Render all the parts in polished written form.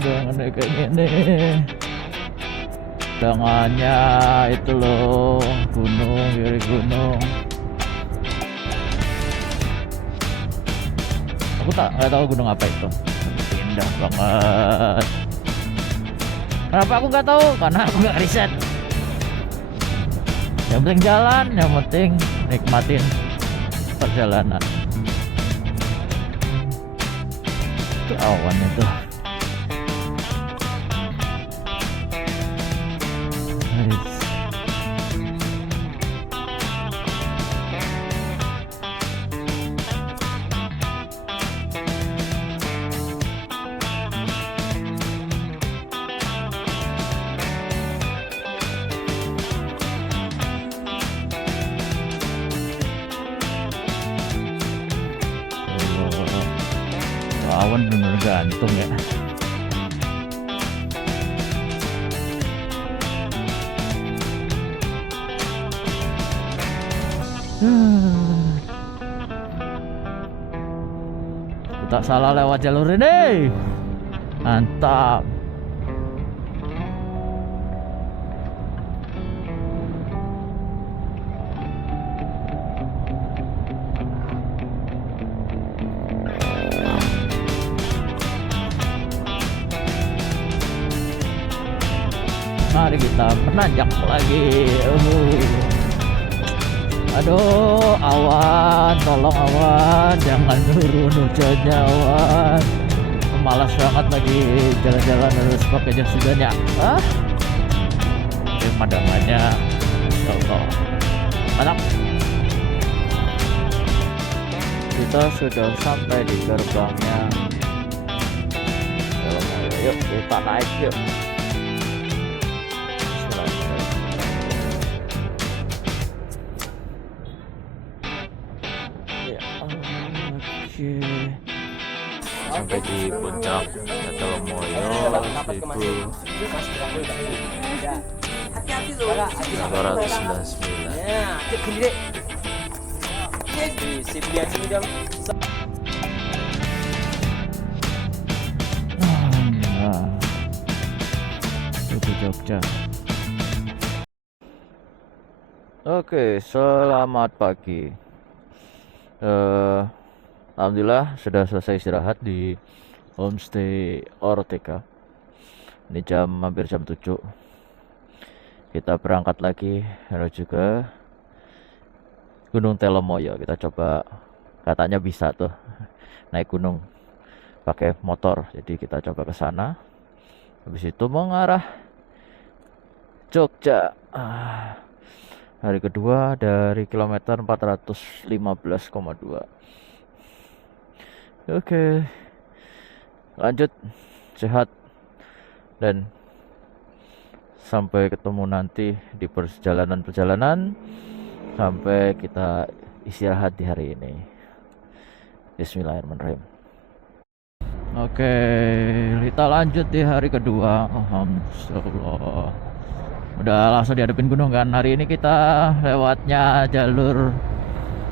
pemandangannya kayak gini. Tangannya itu loh, gunung, kiri gunung. Aku nggak tahu gunung apa itu. Indah banget. Kenapa aku nggak tahu? Karena aku nggak riset. Yang penting jalan, yang penting nikmatin perjalanan. Itu awan itu. Nice. Awan bener gantung ya. Aku tak salah lewat jalur ini. Mantap. Mari kita menanjak lagi. Aduh, awan, tolong awan, jangan turun hujannya awan. Malas banget lagi jalan-jalan harus pakai jas hujan ya. Pemandangannya, Allah, mantap. Kita sudah sampai di gerbangnya. Yuk kita naik yuk. Sampai di puncak Telomoyo itu 899. Itu Jogja. Oke, selamat pagi. Alhamdulillah sudah selesai istirahat di homestay Ortega. Ini hampir jam 7. Kita berangkat lagi menuju ke Gunung Telomoyo. Kita coba, katanya bisa tuh naik gunung pakai motor. Jadi kita coba ke sana. Habis itu mengarah Jogja. Hari kedua dari kilometer 415,2. Oke, lanjut, sehat, dan sampai ketemu nanti di perjalanan-perjalanan sampai kita istirahat di hari ini. Bismillahirrahmanirrahim. Oke, kita lanjut di hari kedua. Alhamdulillah. Udah langsung dihadapin gunung kan. Hari ini kita lewatnya jalur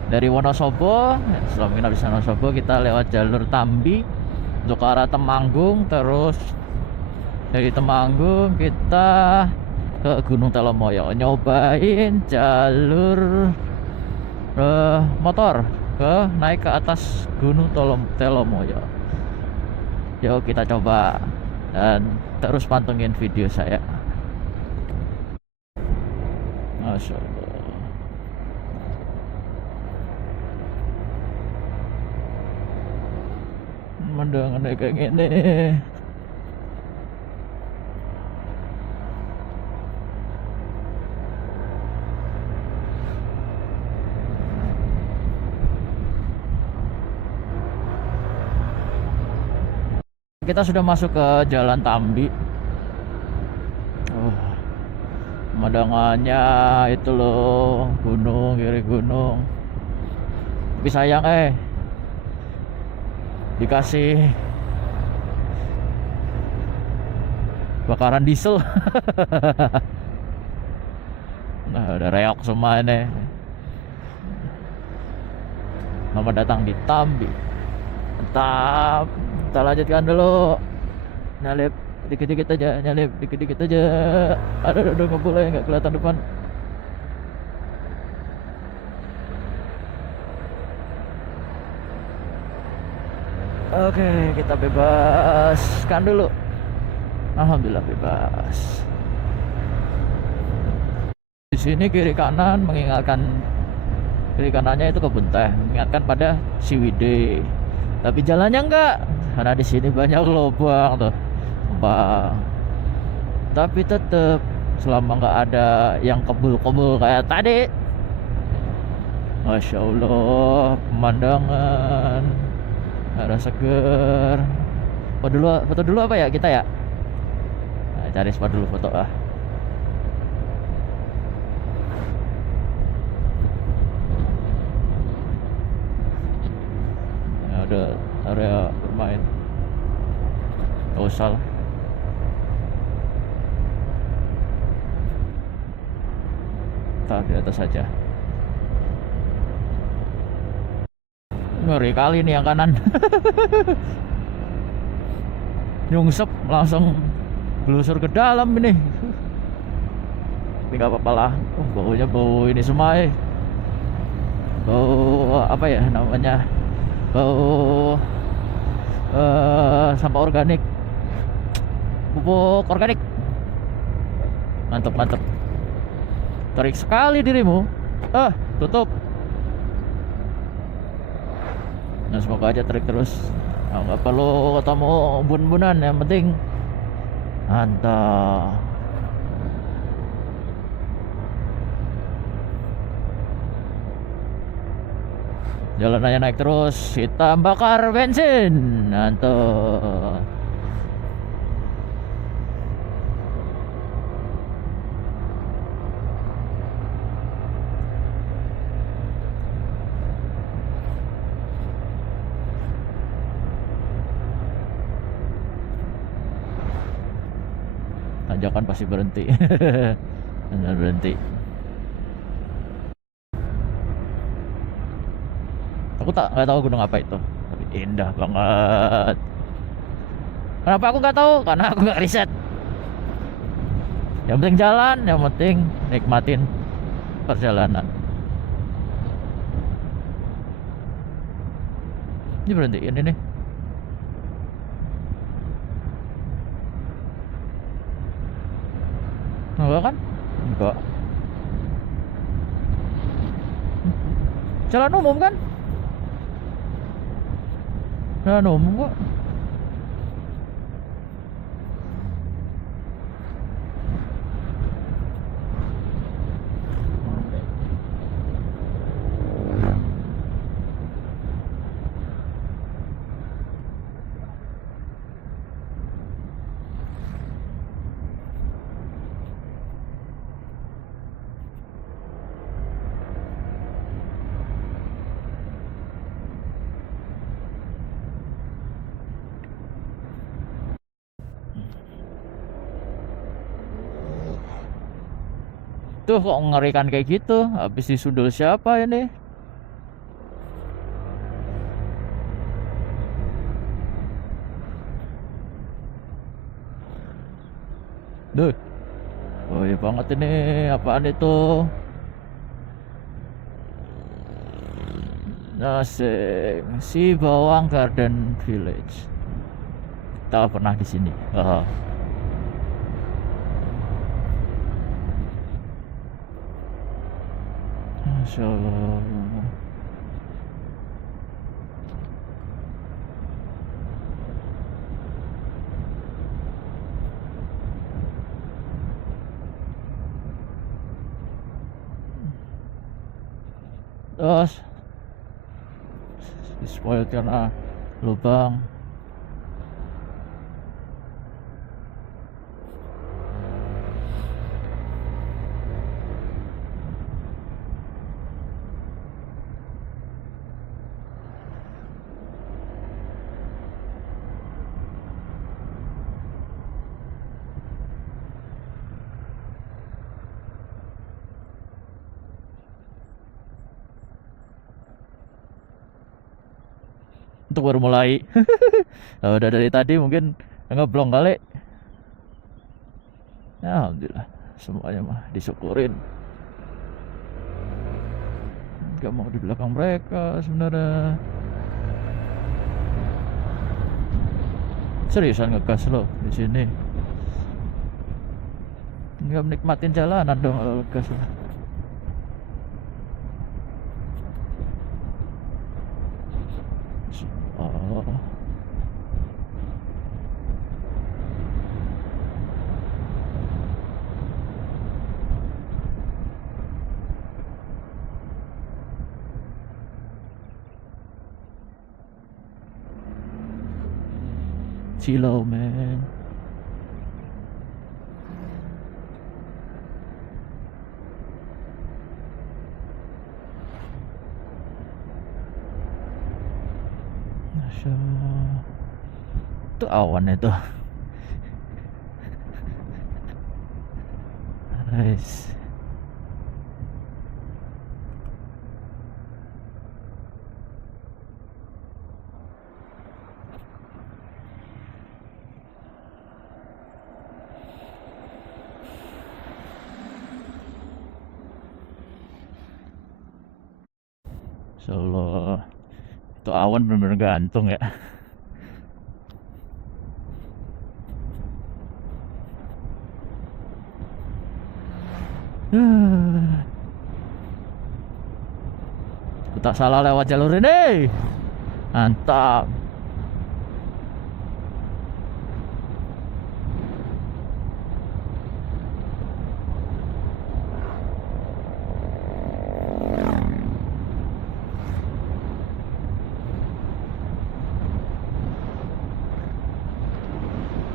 dari Wonosobo. Setelah kita habis Wonosobo, kita lewat jalur Tambi untuk ke arah Temanggung. Terus dari Temanggung kita ke Gunung Telomoyo, nyobain jalur motor naik ke atas Gunung Telomoyo. Yuk kita coba dan terus pantengin video saya. Masya Allah. Pemandangannya kayak gini. Kita sudah masuk ke Jalan Tambi. Pemandangannya itu loh, gunung, kiri gunung. Tapi sayang dikasih bakaran diesel. Nah, udah reok semua ini. Selamat datang di Tambi. Mantap. Kita lanjutkan dulu. nyalip dikit-dikit aja, nyalip dikit-dikit aja. Aduh, nggak boleh, nggak kelihatan depan. Oke, kita bebaskan dulu. Alhamdulillah bebas. Di sini kiri kanan mengingatkan, kiri kanannya itu kebun teh, mengingatkan pada Ciwidey. Tapi jalannya enggak, karena di sini banyak lubang tuh, lubang. Tapi tetap selama nggak ada yang kebul-kebul kayak tadi, Masya Allah, pemandangan ada seger. Foto dulu apa ya kita ya? Nah, cari spot dulu foto ah. Nah, ada area bermain. Gak usah lah. Taruh di atas saja. Ngeri kali nih yang kanan. Nyungsep langsung gelusur ke dalam ini. Tapi nggak apa-apa lah. Baunya bau ini semua bau apa ya namanya, bau sampah organik, pupuk organik. Mantap mantap, terik sekali dirimu. Tutup. Nah, semoga aja terik terus. Nggak perlu ketemu bun-bunan, yang penting mantap. Jalanannya naik terus, kita bakar bensin. Mantap. Tanjakan pasti berhenti. Benar berhenti. Aku nggak tahu gunung apa itu, tapi indah banget. Kenapa aku nggak tahu? Karena aku nggak riset. Yang penting jalan, yang penting nikmatin perjalanan. Ini berhentiin ini. Enggak kan? Enggak. Jalan umum kan? Jalan umum kok. Tuh kok ngerikan kayak gitu. Habis disundul siapa ini? Duh. Oh iya banget ini. Apaan itu? Asik. Si Bawang Garden Village. Kita pernah di sini. Masya Allah. Terus spoil karena lubang. Untuk baru mulai. Udah dari tadi mungkin ngeblong kali. Ya, alhamdulillah semuanya mah disyukurin. Gak mau di belakang mereka sebenarnya. Seriusan ngegas lo di sini. Nggak menikmatin jalanan dong kalau ngegas lo. Oh. Slow man. Masya Allah. Itu awan itu. Nice. Allah, itu awan benar-benar gantung ya. Aku tak salah lewat jalur ini. Mantap.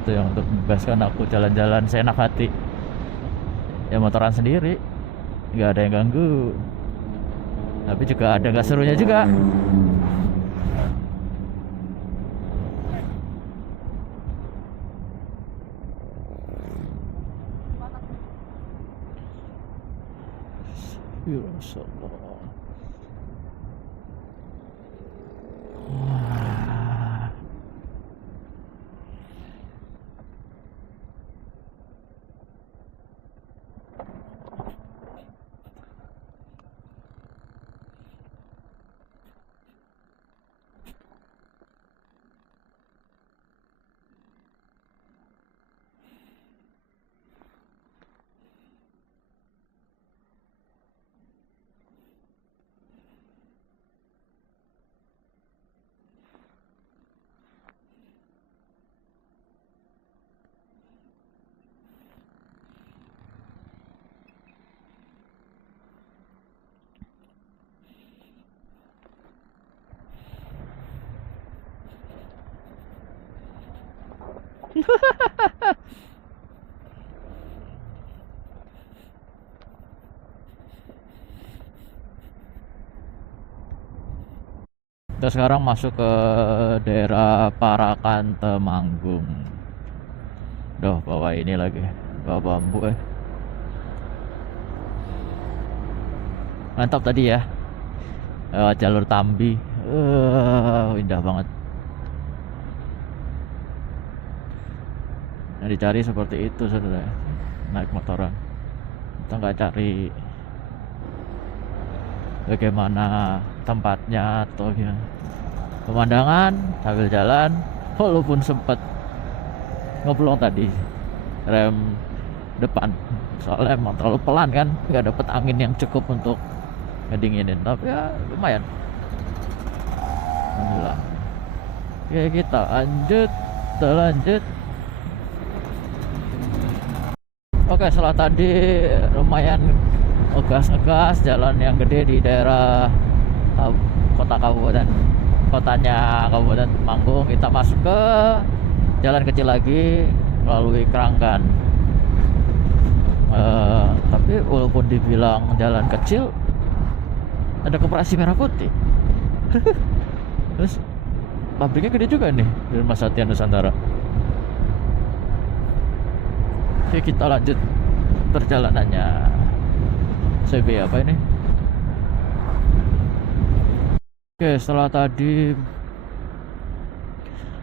Itu yang untuk membebaskan aku jalan-jalan seenak hati. Ya motoran sendiri, nggak ada yang ganggu. Tapi juga ada nggak serunya juga. Ya Allah. Kita sekarang masuk ke daerah Parakan Temanggung. Duh, bawa ini lagi, bawa bambu Mantap tadi ya, lewat jalur Tambi. Indah banget. Yang dicari seperti itu saudara, naik motoran. Kita nggak cari bagaimana tempatnya atau gimana, pemandangan sambil jalan. Walaupun sempat ngeblong tadi rem depan, soalnya emang terlalu pelan kan, nggak dapet angin yang cukup untuk ngedinginin, tapi ya lumayan. Alhamdulillah. Oke, kita lanjut. Oke, setelah tadi lumayan ngegas jalan yang gede di daerah kotanya Kabupaten Temanggung, kita masuk ke jalan kecil lagi melalui Keranggan. Tapi walaupun dibilang jalan kecil, ada koperasi merah putih. Terus pabriknya gede juga nih di Rumah Satya Nusantara. Oke, kita lanjut perjalanannya. CB apa ini? Oke, setelah tadi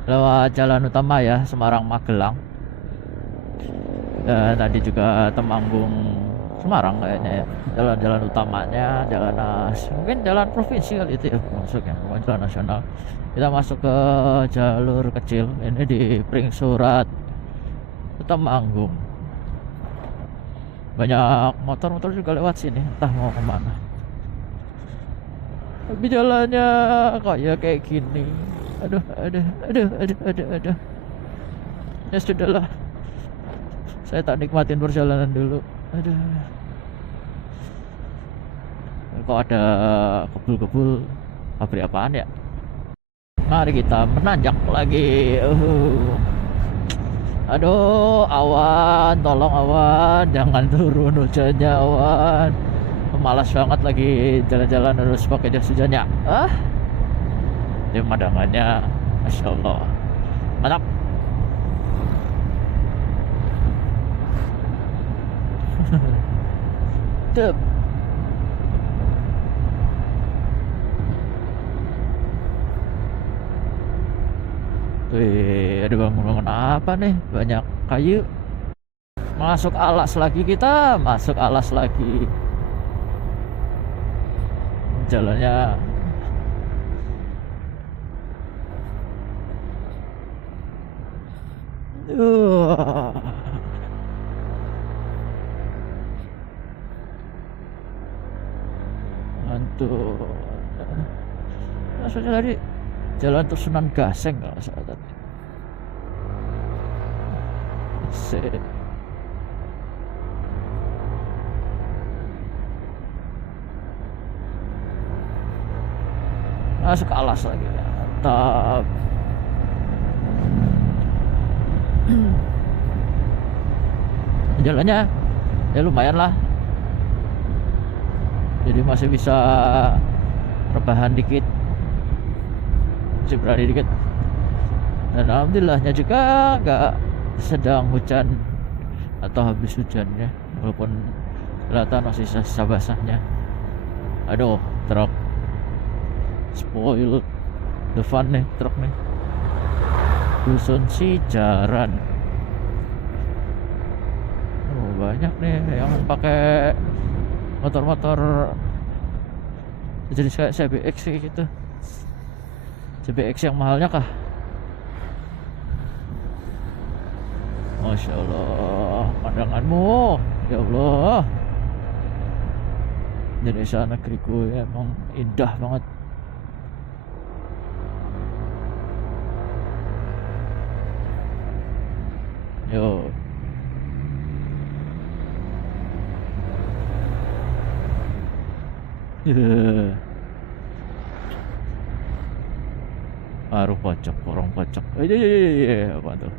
lewat jalan utama ya, Semarang Magelang. Dan tadi juga Temanggung Semarang kayaknya ya, jalan-jalan utamanya, mungkin jalan provinsi kali itu ya masuknya, bukan jalan nasional. Kita masuk ke jalur kecil ini di Pringsurat Temanggung. Banyak motor-motor juga lewat sini, entah mau kemana. Tapi jalannya kayak gini. Aduh. Ya sudahlah. Saya tak nikmatin perjalanan dulu. Aduh. Kok ada kebul-kebul, pabrik apaan ya? Mari kita menanjak lagi. Aduh, awan, tolong awan, jangan turun hujannya awan. Malas banget lagi jalan-jalan harus pakai jas hujannya. Ini pemandangannya, Masya Allah, mantap. Tuh. Wih, ada bangun-bangun apa nih? Banyak kayu. Masuk alas lagi kita, masuk alas lagi. Jalannya mantul. Maksudnya tadi jalan Sunan Gaseng kalau saya tadi. Masuk ke alas lagi, mantap. Jalannya ya lumayan lah, jadi masih bisa rebahan dikit, masih berani dikit. Dan alhamdulillahnya juga nggak sedang hujan atau habis hujannya, walaupun kelihatan masih sisa basahnya. Aduh, truk spoil the fun nih, truk nih. Dusun Sijaran. Oh, banyak nih yang pakai motor-motor jenis kayak CBX gitu. CBX yang mahalnya kah? Masya Allah, pandanganmu, ya Allah. Indonesia negeriku emang indah banget. Yo. Baru pocok, orang pocok. Apa tuh?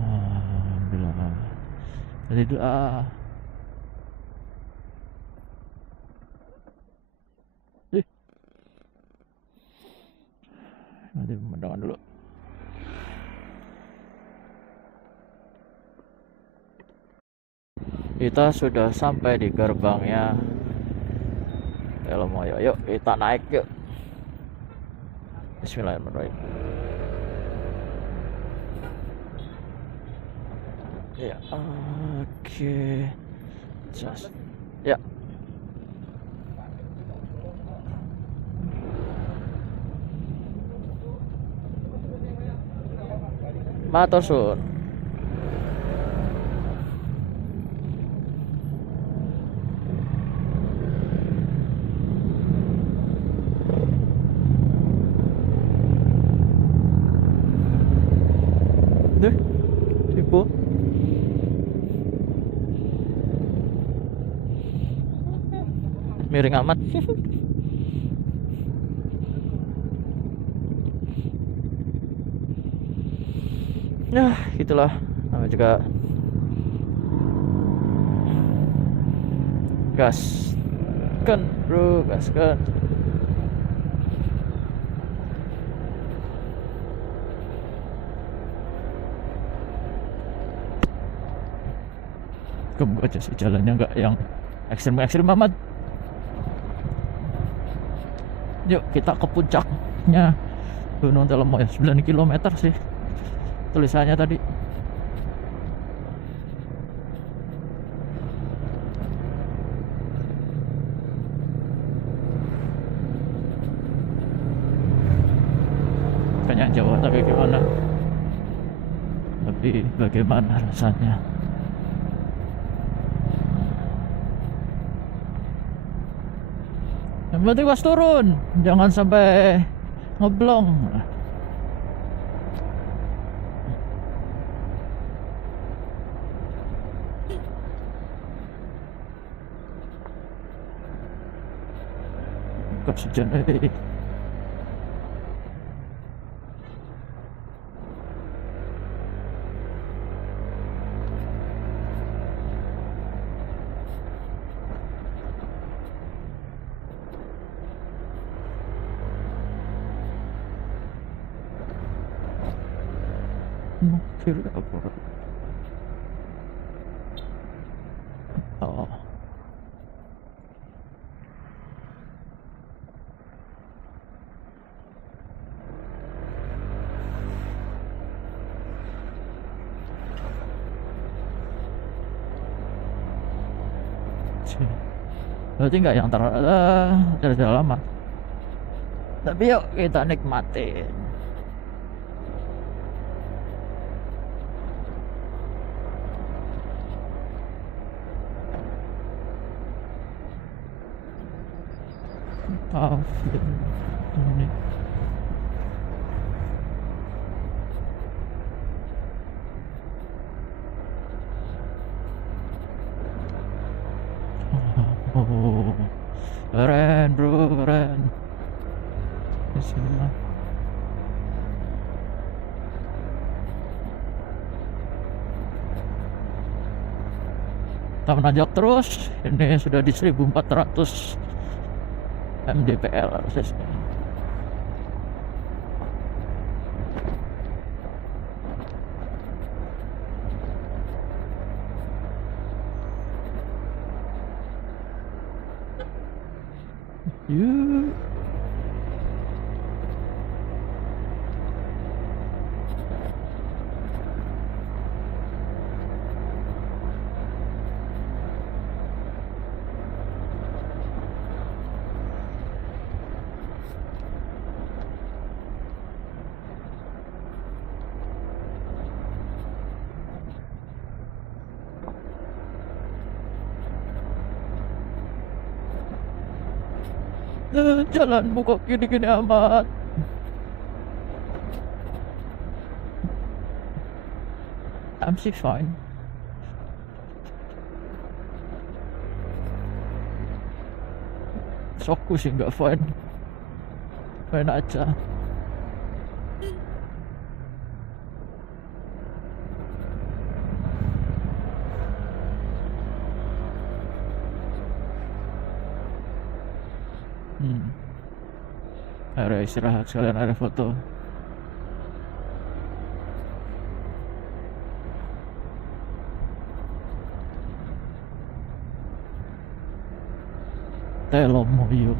Alhamdulillah. Jadi doa. Nanti pemandangan dulu. Kita sudah sampai di gerbangnya Telomoyo. Yuk kita naik yuk. Bismillahirrahmanirrahim. Ya, oke. Just. Ya. Matur suwun. Deh, tipu. Miring amat. Ya, itulah namanya juga gas kan bro, gas kan. Kamu aja sih jalannya nggak yang ekstrim amat. Yuk kita ke puncaknya Gunung Telemoyo 9 km sih tulisannya tadi. Kayaknya Jawa tapi gimana? Tapi bagaimana rasanya? Yang penting pas turun, jangan sampai ngeblong. Oksigen, kiri apa? Oh. Berarti nggak yang terlalu lama. Tapi yuk kita nikmatin. Ini. Oh, keren bro, keren. Di sini mah. Kita menanjak terus. Ini sudah di 1400 mdpl harusnya. Yuk. Jalanmu kok gini-gini amat. I'm sih fine. Sokku sih nggak fine. Fine aja. Area istirahat sekalian area foto. Telemoyo.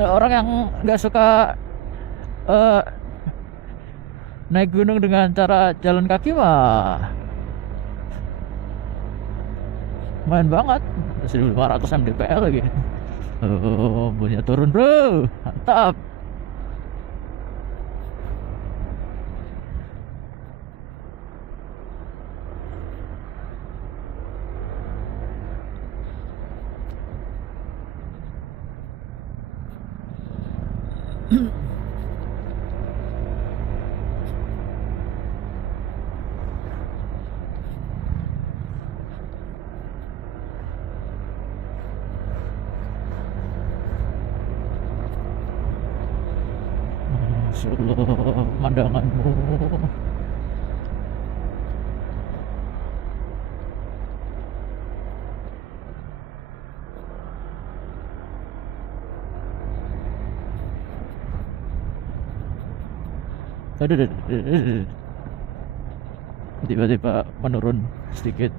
Nah, orang yang nggak suka naik gunung dengan cara jalan kaki mah main banget. 1500 mdpl lagi. Oh, punya turun bro, mantap. Masya Allah, pemandanganmu. Aduh, aduh, aduh, aduh. Tiba-tiba menurun sedikit.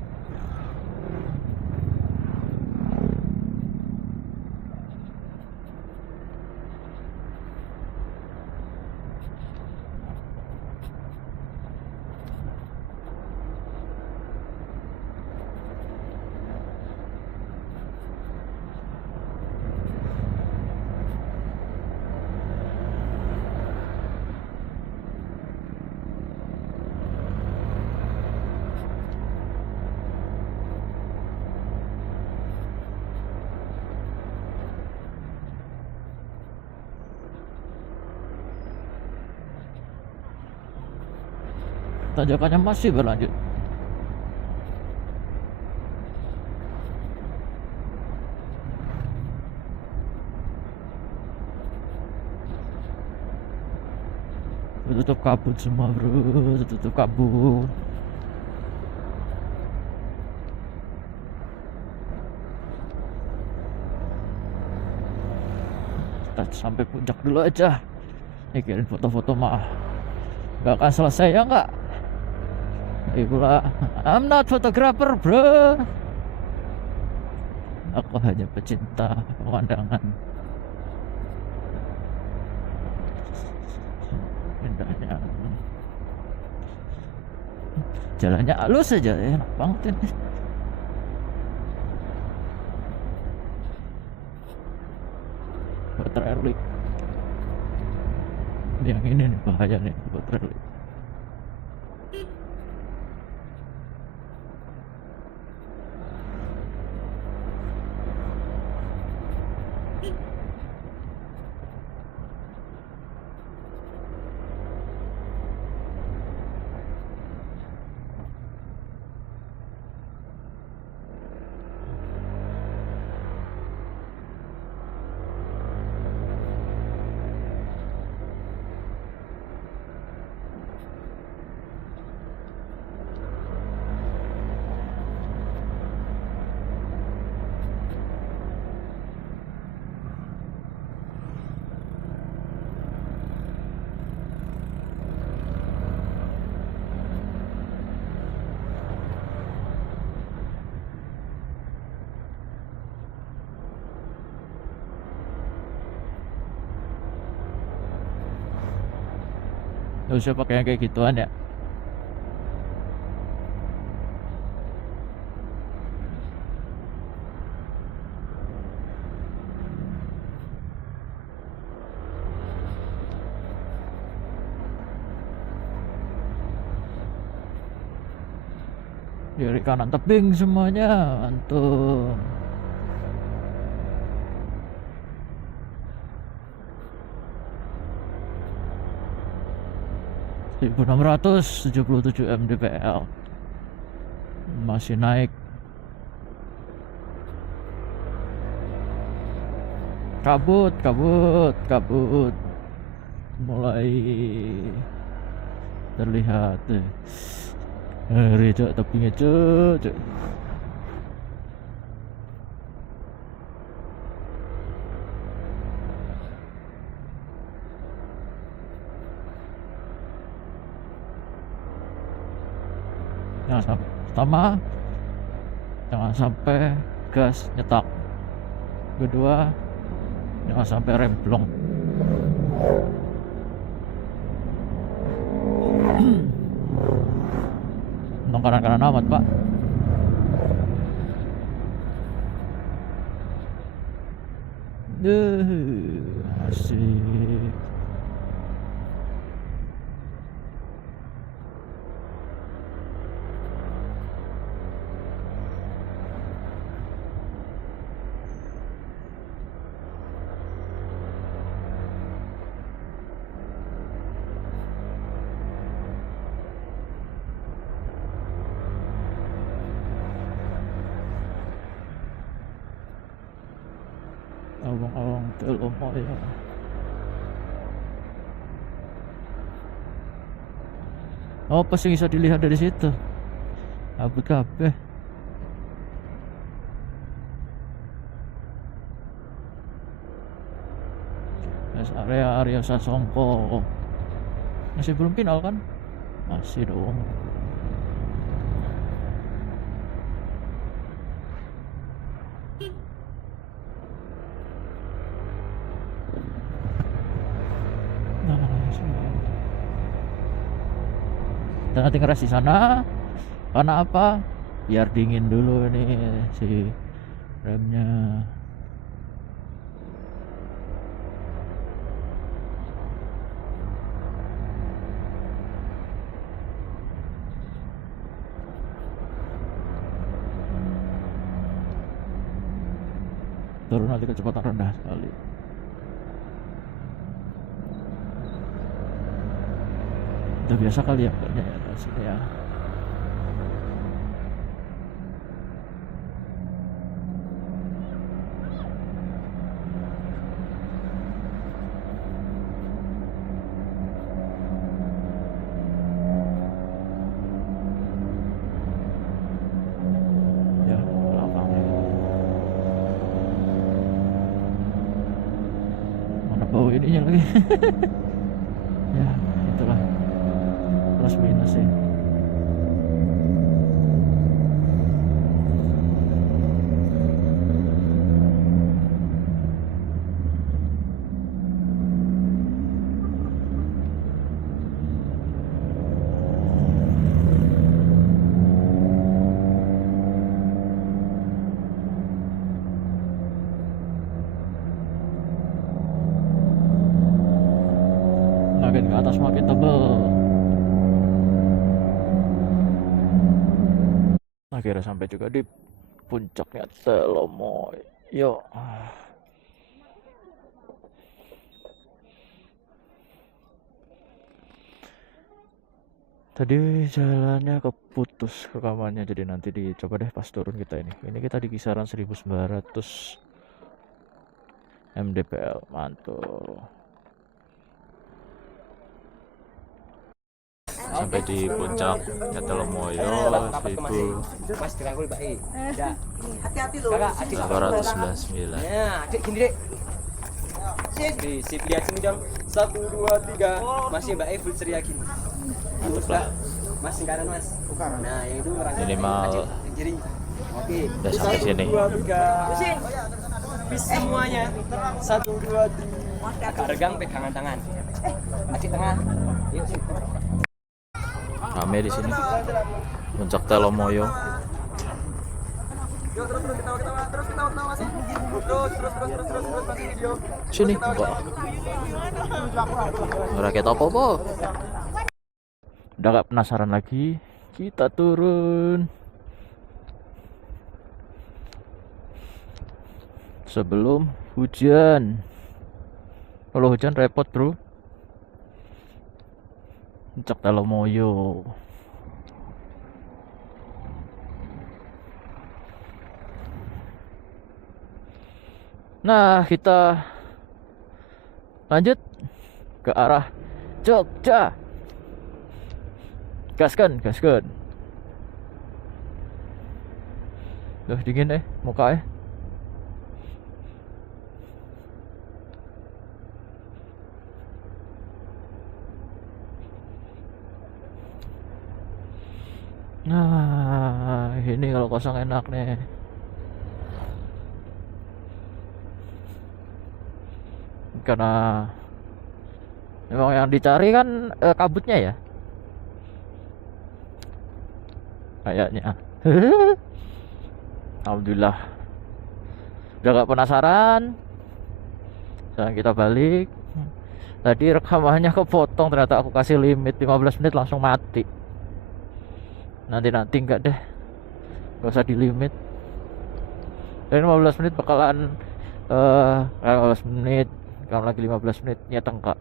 Tanjakannya masih berlanjut. Tutup kabut semua bro, tutup kabut. Kita sampai puncak dulu aja. Mikirin foto-foto mah gak akan selesai ya nggak? Itulah, I'm not photographer bro. Aku hanya pecinta pemandangan. Indahnya. Jalannya halus aja ya, enak banget ini. Buat trailing. Yang ini nih bahaya nih buat trailing. Gak usah pakai yang kayak gituan ya. Kiri kanan tebing semuanya, mantul. Seribu 677 mdpl masih naik. Kabut, kabut, kabut mulai terlihat. Ngeri cok, tebingnya cok. Jangan sampai, pertama jangan sampai gas nyetak, kedua jangan sampai rem blong. Untung kanan-kanan amat pak. Asik. Awang-awang Telomoyo. Apa sih bisa dilihat dari situ? Abut kabeh. Rest area Sasongko. Masih belum final kan? Masih dong. Dan nanti ngeres di sana. Karena apa? Biar dingin dulu nih si remnya. Turun nanti kecepatan rendah sekali. Udah biasa kali ya kayaknya ya dari sini ya. Ya, belakangnya. Mana bau ininya lagi. Ya, itulah plus minus sih. Makin ke atas makin tebel. Akhirnya sampai juga di puncaknya Telomoy. Yo. Tadi jalannya keputus rekamannya, jadi nanti dicoba deh pas turun kita ini. Ini kita di kisaran 1900 mdpl, mantul. Sampai di puncak Telomoyo 1899. Ya, adik gini dek. Sip, lihat sini dong. 1, 2, 3. Masih Mbak E full ceria gini. Mantap lah. Mas kanan mas. Nah yang itu merangkak. Minimal Kiri. Oke. udah sampai sini. 1, 2, 3. Bis semuanya. 1, 2, 3. Agak regang pegangan tangan. Adik tengah. Yuk sip. Rame di sini. Puncak Telomoyo. Yuk terus ketawa terus masih. Terus masih video. Sini enggak. Rakyat apa? Udah gak penasaran lagi, kita turun. Sebelum hujan. Kalau hujan repot bro. Puncak Telomoyo. Nah, kita lanjut ke arah Jogja. Gaskan. Duh, dingin muka Nah, ini kalau kosong enak nih. Karena memang yang dicari kan kabutnya ya. Kayaknya. Alhamdulillah. Udah gak penasaran. Sekarang kita balik. Tadi rekamannya kepotong, ternyata aku kasih limit 15 menit langsung mati. Nanti enggak deh. Gak usah di limit. Dan 15 menit bakalan 15 menit. Kalau lagi 15 menit nyata enggak.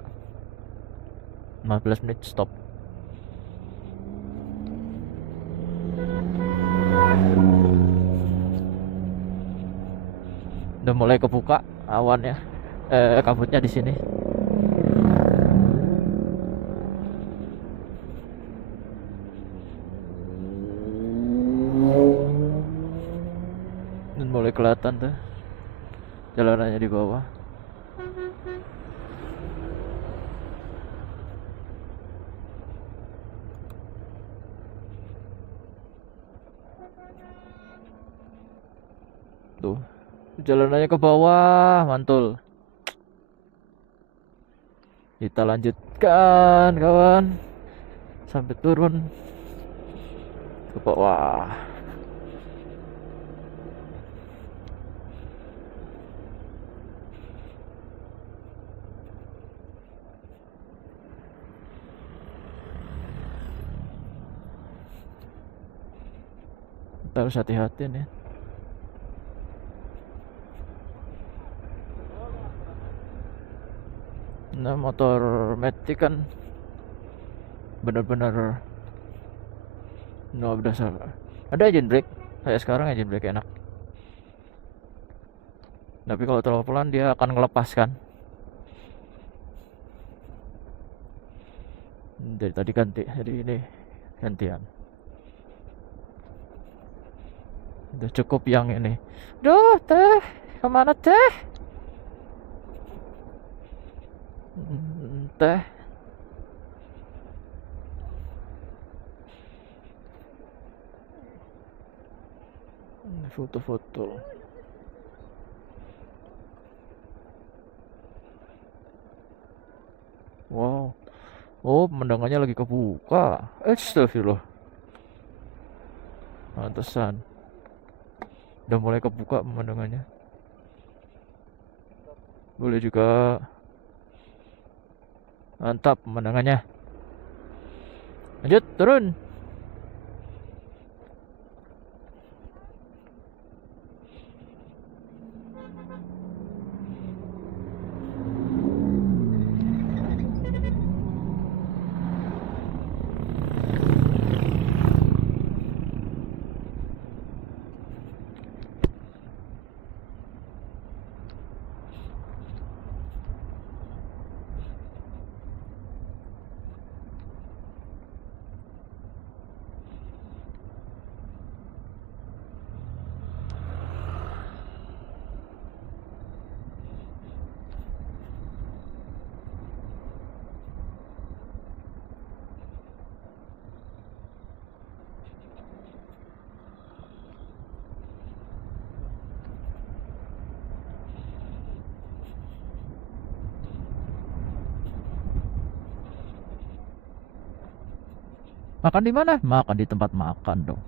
15 menit stop. Udah mulai kebuka awannya, kabutnya di sini. mulai kelihatan tuh jalanannya di bawah. Tuh, jalanannya ke bawah, mantul. Kita lanjutkan, kawan. Sampai turun ke bawah. Kita harus hati-hati nih. Nah, motor Matic kan bener-bener nggak berasa. Ada engine brake, kayak sekarang engine brake enak. Tapi kalau terlalu pelan dia akan ngelepaskan. Dari tadi ganti, jadi ini gantian. Udah cukup yang ini. Duh, teh, kemana teh? Teh. Foto-foto. Wow. Oh, pemandangannya lagi kebuka. Astagfirullah. Pantesan. Udah mulai kebuka pemandangannya. Boleh juga. Mantap pemandangannya. Lanjut, turun. Makan di mana? Makan di tempat makan dong.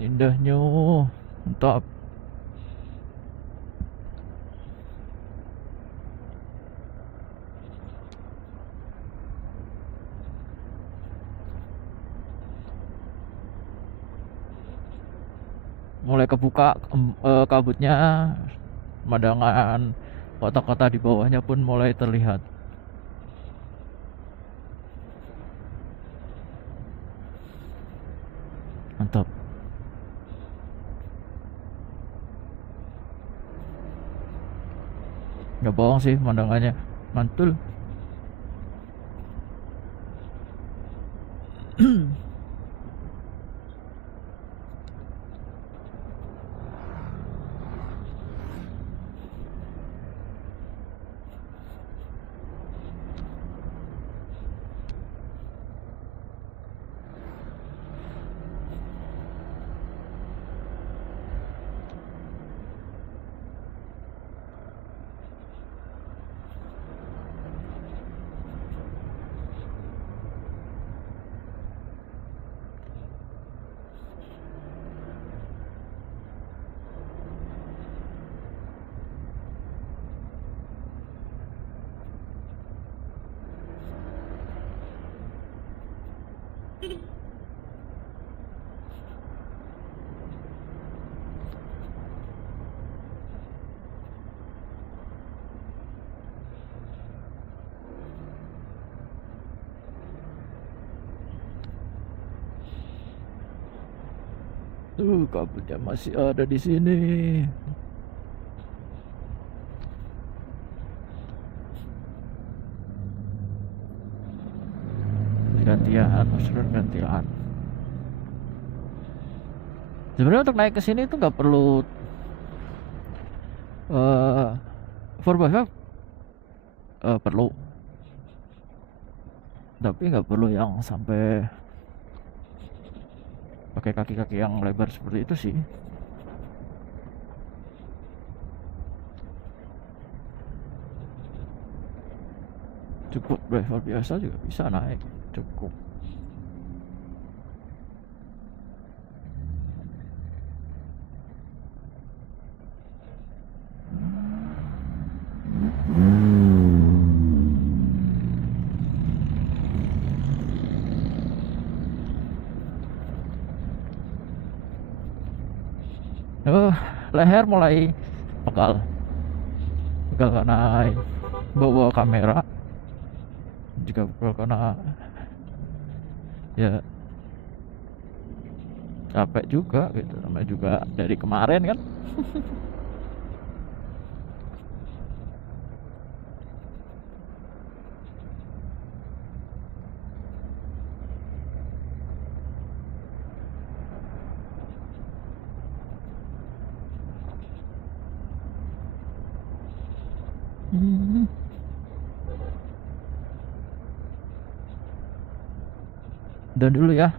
Indahnya. Mantap. Mulai kebuka kabutnya, pemandangan kota-kota di bawahnya pun mulai terlihat. Mantap. Nggak bohong sih pemandangannya, mantul. Tuh kabutnya masih ada di sini. Gantian, maksudnya gantian. Sebenarnya untuk naik ke sini itu nggak perlu 4x5, perlu, tapi nggak perlu yang sampai pakai kaki-kaki yang lebar seperti itu sih. Cukup driver biasa juga bisa naik, cukup. Leher mulai pegal karena bawa kamera, juga pegal karena ya capek juga gitu, namanya juga dari kemarin kan. Dan dulu ya,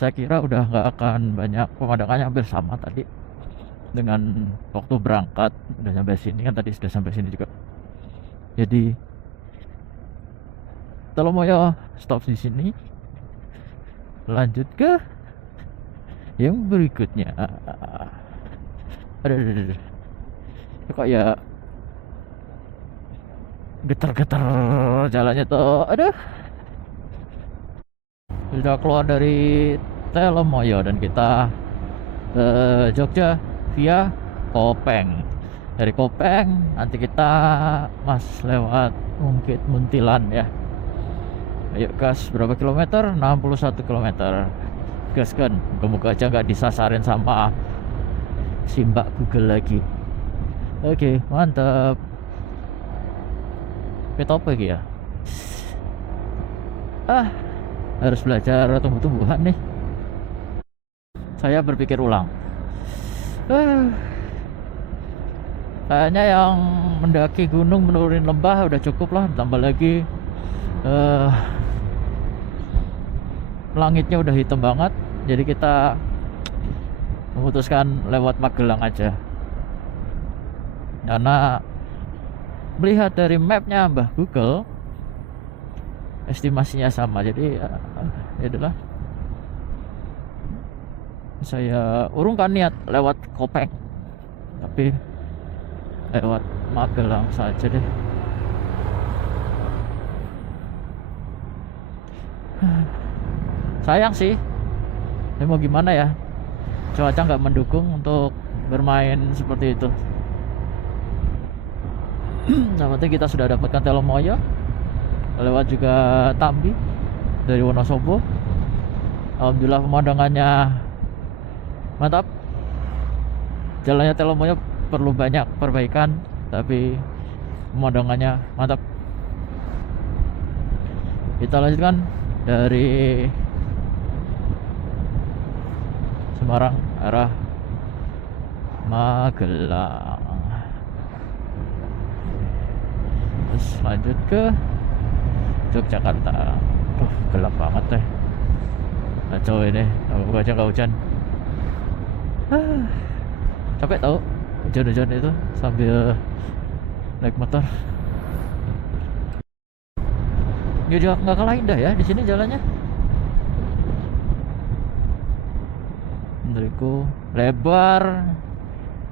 saya kira udah nggak akan banyak, pemandangannya hampir sama tadi dengan waktu berangkat. Udah sampai sini kan, tadi sudah sampai sini juga. Jadi Telomoyo stop di sini, lanjut ke yang berikutnya. Aduh. Kok ya getar-getar jalannya tuh, aduh. Sudah keluar dari Telomoyo dan kita ke Jogja via Kopeng. Dari Kopeng nanti kita lewat Bukit Muntilan ya. Ayo gas, berapa kilometer? 61 kilometer. Gas kan, moga-moga aja nggak disasarin sama si Mbak Google lagi. Oke, mantap. Kita apa lagi ya? Harus belajar tumbuh-tumbuhan nih. Saya berpikir ulang. Kayaknya yang mendaki gunung, menurunin lembah udah cukup lah. Tambah lagi langitnya udah hitam banget. Jadi kita memutuskan lewat Magelang aja, karena melihat dari mapnya Mbah Google, estimasinya sama. Jadi ya itulah, saya urungkan niat lewat Kopeng, tapi lewat Magelang saja deh. Sayang sih, ini mau gimana ya, cuaca nggak mendukung untuk bermain seperti itu. Nah, penting kita sudah dapatkan Telomoyo, lewat juga Tambi dari Wonosobo. Alhamdulillah pemandangannya mantap. Jalannya Telomoyo perlu banyak perbaikan, tapi pemandangannya mantap. Kita lanjutkan dari Semarang arah Magelang, terus lanjut ke Yogyakarta. Gelap banget deh, kacau ini. Semoga aja nggak hujan. Capek tau hujan-hujan itu sambil naik motor. Ya juga nggak kalah indah ya di sini jalannya. Menurutku lebar,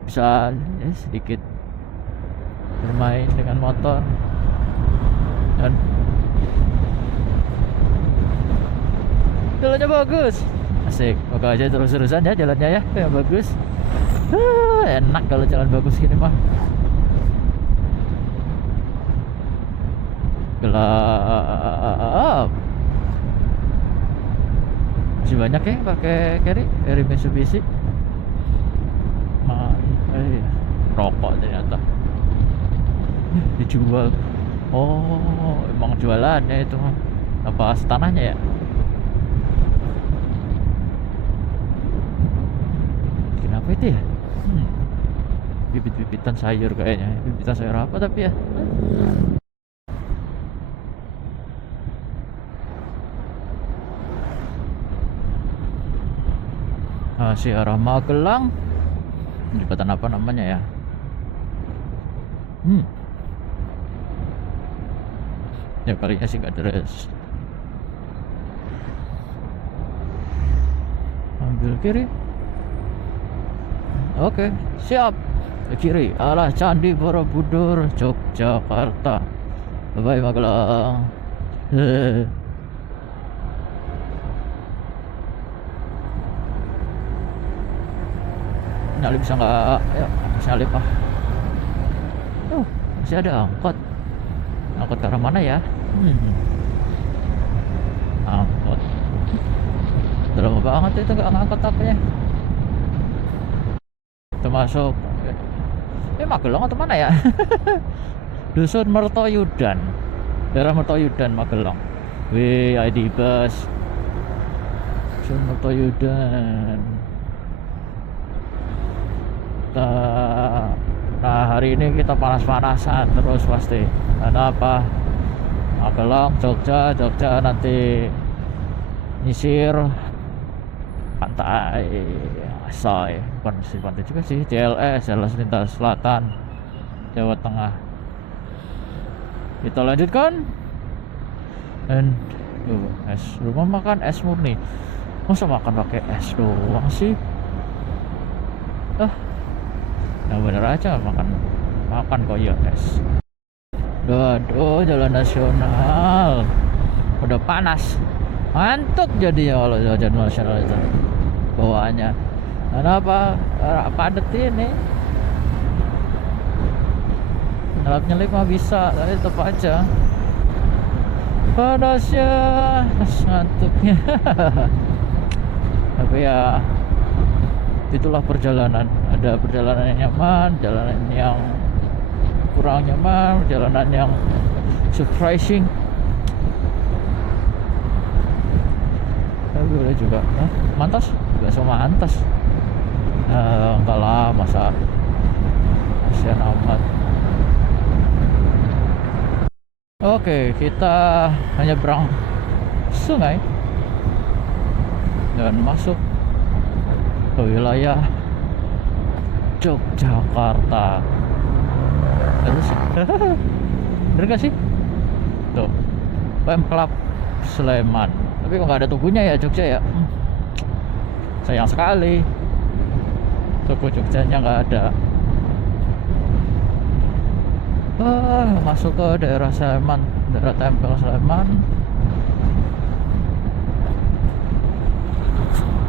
bisa ya, sedikit bermain dengan motor. Dan jalannya bagus, asik. Moga aja terus-terusan ya jalannya ya, yang bagus. Enak kalau jalan bagus gini mah. Gelap. Masih banyak ya pakai carry Mitsubishi. rokok ternyata. Dijual. Oh, emang jualannya itu mah. Apa tanahnya ya? Kenapa itu ya? Bibit-bibitan sayur kayaknya. Bibitan sayur apa tapi ya? Masih arah Magelang. Jembatan apa namanya ya? Ya kalinya sih nggak jelas. Ambil kiri. Oke, siap. Ke kiri, arah Candi Borobudur, Yogyakarta. Bye Magelang. Nyalip bisa nggak? Ya, nyalip ah. Masih ada angkot. Angkot ke arah mana ya? Angkot. Udah lama banget itu nggak ngangkot apanya. Termasuk Magelang atau mana ya? Dusun Mertoyudan, daerah Mertoyudan, Magelang. ID bus Dusun Mertoyudan. Nah hari ini kita panas-panasan terus pasti. Karena apa? Magelang, Jogja nanti nyisir pantai Asoy, bukan sih pantai juga sih, JLS Lintas Selatan, Jawa Tengah. Kita lanjutkan. Dan es, rumah makan es murni. Masa makan pakai es doang sih? Nah bener aja makan kok ya es. Aduh, jalan nasional udah panas, ngantuk jadinya kalau jalan nasional itu bawaannya. Kenapa padet ini? Nyelip mah bisa, tapi tetap aja panasnya, ngantuknya. Tapi ya itulah perjalanan. Ada perjalanan yang nyaman, perjalanan yang kurang nyaman, perjalanan yang surprising. Tapi boleh juga mantas, gak sama mantas. Enggak lah, masa kasihan amat. Oke, kita menyeberang sungai dan masuk ke wilayah Yogyakarta. Terus bener gak sih? Tuh, Pemkab Sleman. Tapi kok gak ada tubuhnya ya Jogja ya? Sayang sekali. Toko Jogjanya nggak ada. Masuk ke daerah Sleman, daerah Tempel Sleman.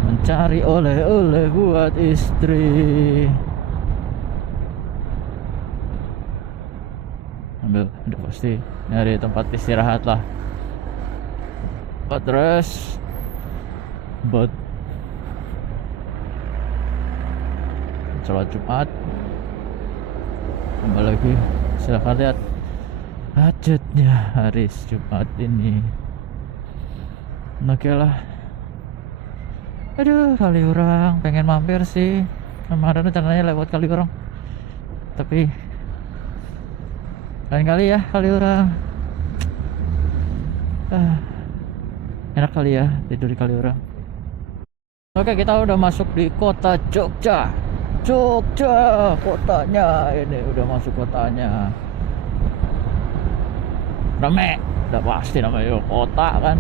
Mencari oleh-oleh buat istri. Udah pasti nyari tempat istirahat lah. Terus buat sholat Jumat. Kembali lagi, silahkan lihat hajatnya hari Jumat ini. Oke lah. Aduh, Kaliurang pengen mampir sih. Kemarin rencananya lewat Kaliurang, tapi lain kali ya Kaliurang. Enak kali ya tidur di Kaliurang. Oke, kita udah masuk di kota Jogja. Jogja kotanya, ini udah masuk kotanya. Rame, udah pasti namanya kota kan.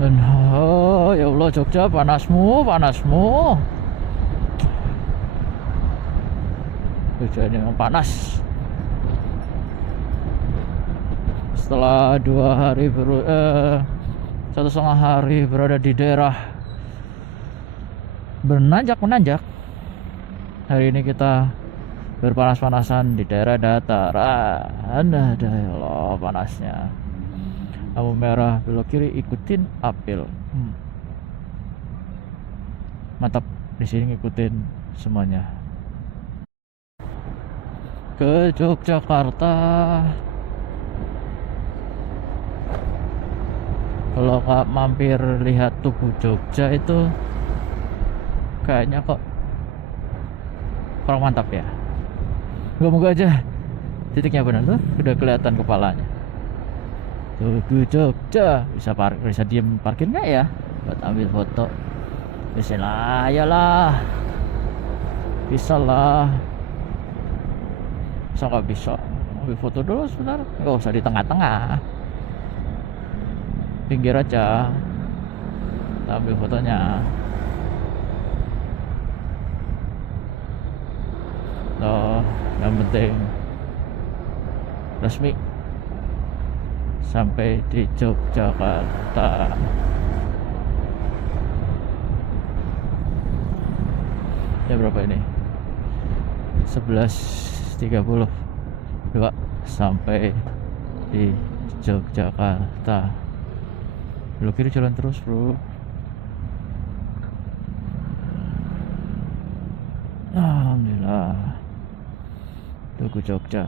Dan ya Allah, Jogja panasmu. Jogja ini memang panas. Setelah 1,5 hari berada di daerah menanjak, hari ini kita berpanas-panasan di daerah dataran. Ada ya Allah panasnya. Lampu merah belok kiri, ikutin apel. Mantap, di sini ngikutin semuanya. Ke Yogyakarta. Kalau nggak mampir lihat Tugu Jogja itu kayaknya kok kurang mantap ya. Moga-moga aja titiknya benar tuh, udah kelihatan kepalanya. Tugu Jogja, bisa diem parkir nggak ya buat ambil foto? Bisa lah, ayolah, bisa lah. Bisa nggak bisa ambil foto dulu sebentar, nggak usah di tengah-tengah, pinggir aja kita ambil fotonya. Oh, yang penting resmi sampai di Yogyakarta. Ya berapa ini? 11.32 sampai di Yogyakarta. Belok kiri jalan terus, bro. Alhamdulillah. Tugu Jogja.